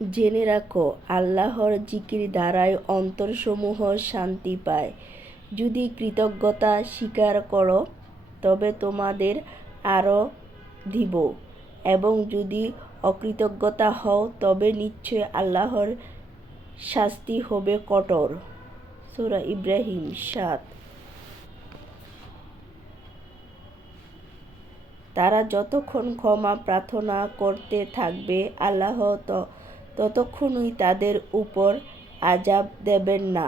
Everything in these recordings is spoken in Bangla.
জেনে রাখো, আল্লাহর জিকির দ্বারাই অন্তরসমূহ শান্তি পায়। যদি কৃতজ্ঞতা স্বীকার করো তবে তোমাদের আরও দিব, এবং যদি অকৃতজ্ঞতা হও তবে নিশ্চয় আল্লাহর শাস্তি হবে কঠোর। সূরা ইব্রাহিম ৭। তারা যতক্ষণ ক্ষমা প্রার্থনা করতে থাকবে, আল্লাহ ততক্ষণই তাদের উপর আযাব দেবেন না।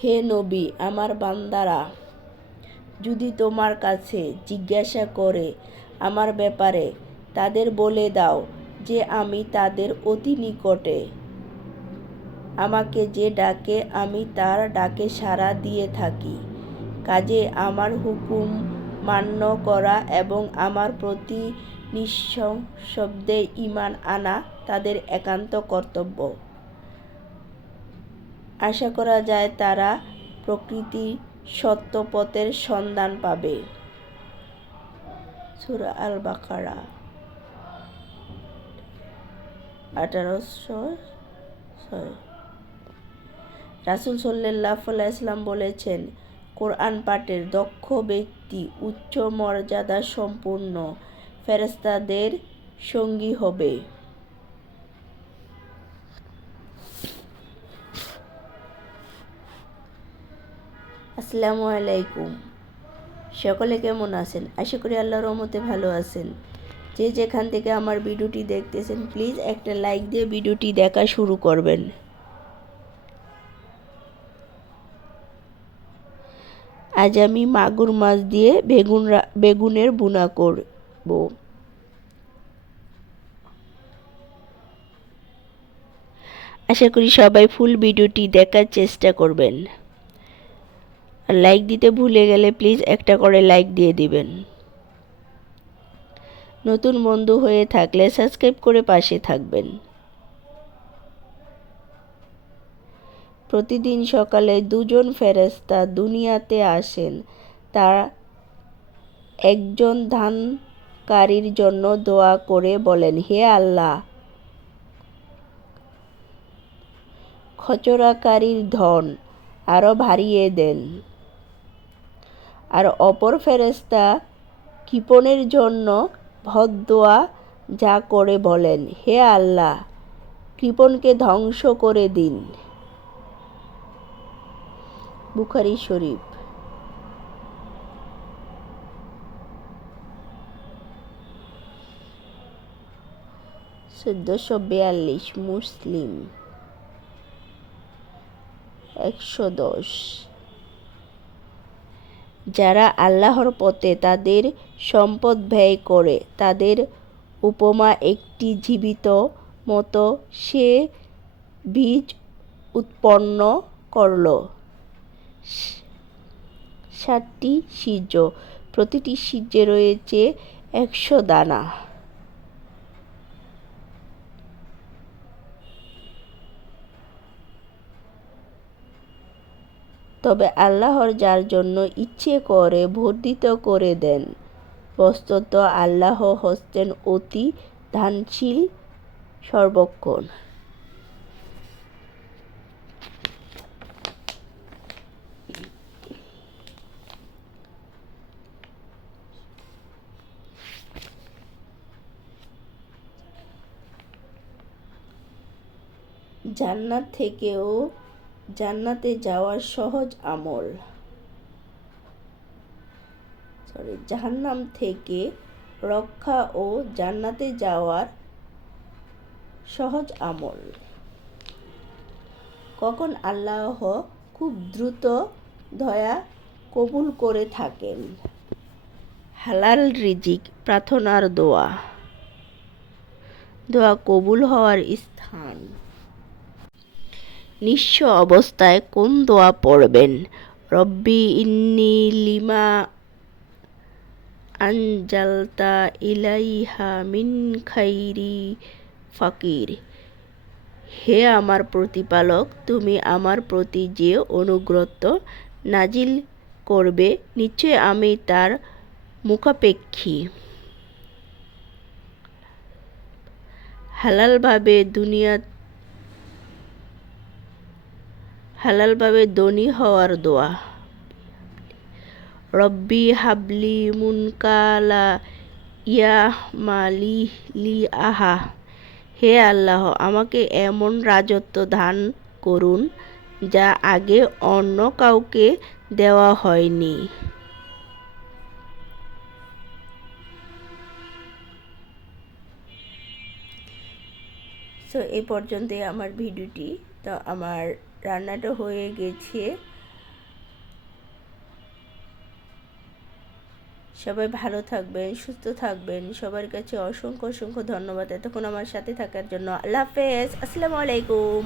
হে নবী, আমার বান্দারা যদি তোমার কাছে জিজ্ঞাসা করে আমার ব্যাপারে, তাদের বলে দাও যে আমি তাদের অতি নিকটে। আমাকে যে ডাকে আমি তার ডাকে সাড়া দিয়ে থাকি। কাজেই আমার হুকুম মান্য করা এবং আমার প্রতি নিঃশব্দে ঈমান আনা তাদের একান্ত কর্তব্য। আশা করা যায় তারা প্রকৃত সত্য পথের সন্ধান পাবে। সূরা আল বাকারা ১৮০৬। রাসূল সাল্লাল্লাহু আলাইহি ওয়াসাল্লাম বলেছেন, কোরআন পাঠের দক্ষ ব্যক্তি উচ্চ মর্যাদা সম্পন্ন ফেরেশতাদের সঙ্গী হবে। আসসালামু আলাইকুম। সকলে কেমন আছেন? আশা করি আল্লাহর রহমতে ভালো আছেন। যে যেখান থেকে আমার ভিডিওটি দেখতেছেন, প্লিজ একটা লাইক দিয়ে ভিডিওটি দেখা শুরু করবেন। আজ আমি মাগুর মাছ দিয়ে বেগুনের ভুনা করব। আশা করি সবাই ফুল ভিডিওটি দেখার চেষ্টা করবেন। আর লাইক দিতে ভুলে গেলে প্লিজ একটা করে লাইক দিয়ে দিবেন। নতুন বন্ধু হয়ে থাকলে সাবস্ক্রাইব করে পাশে থাকবেন। প্রতিদিন সকালে দুজন ফেরেশতা দুনিয়াতে আসেন। তারা একজন দানকারীর জন্য দোয়া করে বলেন, হে আল্লাহ, খরচকারীর ধন আরো বাড়িয়ে দেন। আর অপর ফেরেশতা কৃপণের জন্য বদদোয়া যা করে বলেন, হে আল্লাহ, কৃপণকে ধ্বংস করে দিন। বুখারী শরীফ। মুসলিম ১১০। যারা আল্লাহর পথে তাদের সম্পদ ব্যয় করে, তাদের উপমা একটি জীবিত মতো। সে বীজ উৎপন্ন করল ৭টি শীষ, প্রতিটি শীষে রয়েছে ১০০ দানা। তবে আল্লাহ যার জন্য ইচ্ছে করে বর্ধিত করে দেন। বস্তুত আল্লাহ হচ্ছেন অতি দানশীল, সর্বক্ষণ। জান্নাতে যাওয়ার সহজ আমল। জাহান্নাম থেকে রক্ষা ও জান্নাতে যাওয়ার সহজ আমল। কখন আল্লাহ খুব দ্রুত দয়া কবুল করে থাকেন? হালাল রিজিক প্রার্থনার দোয়া কবুল হওয়ার স্থান। নিঃস্ব অবস্থায় কোন দোয়া পড়বেন? রব্বি ইন্নী লিমা আনজালতা ইলাইহা মিন খাইরি ফাকির। হে আমার প্রতিপালক, তুমি আমার প্রতি যে অনুগ্রহ নাজিল করবে, নিশ্চয় আমি তার মুখাপেক্ষী। হালালভাবে ধনী হওয়ার দোয়া। রব্বি হাবলি মুনকালা ইয়ামালি লি আহা। হে আল্লাহ, আমাকে এমন রাজত্ব দান করুন যা আগে অন্য কাউকে দেওয়া হয়নি। সো এই পর্যন্তই আমার ভিডিওটি। তো আমার রান্নাটা হয়ে গেছে। সবাই ভালো থাকবেন, সুস্থ থাকবেন। সবার কাছে অসংখ্য অসংখ্য ধন্যবাদ এতক্ষণ আমার সাথে থাকার জন্য। আল্লাহ হাফেজ। আসসালামু আলাইকুম।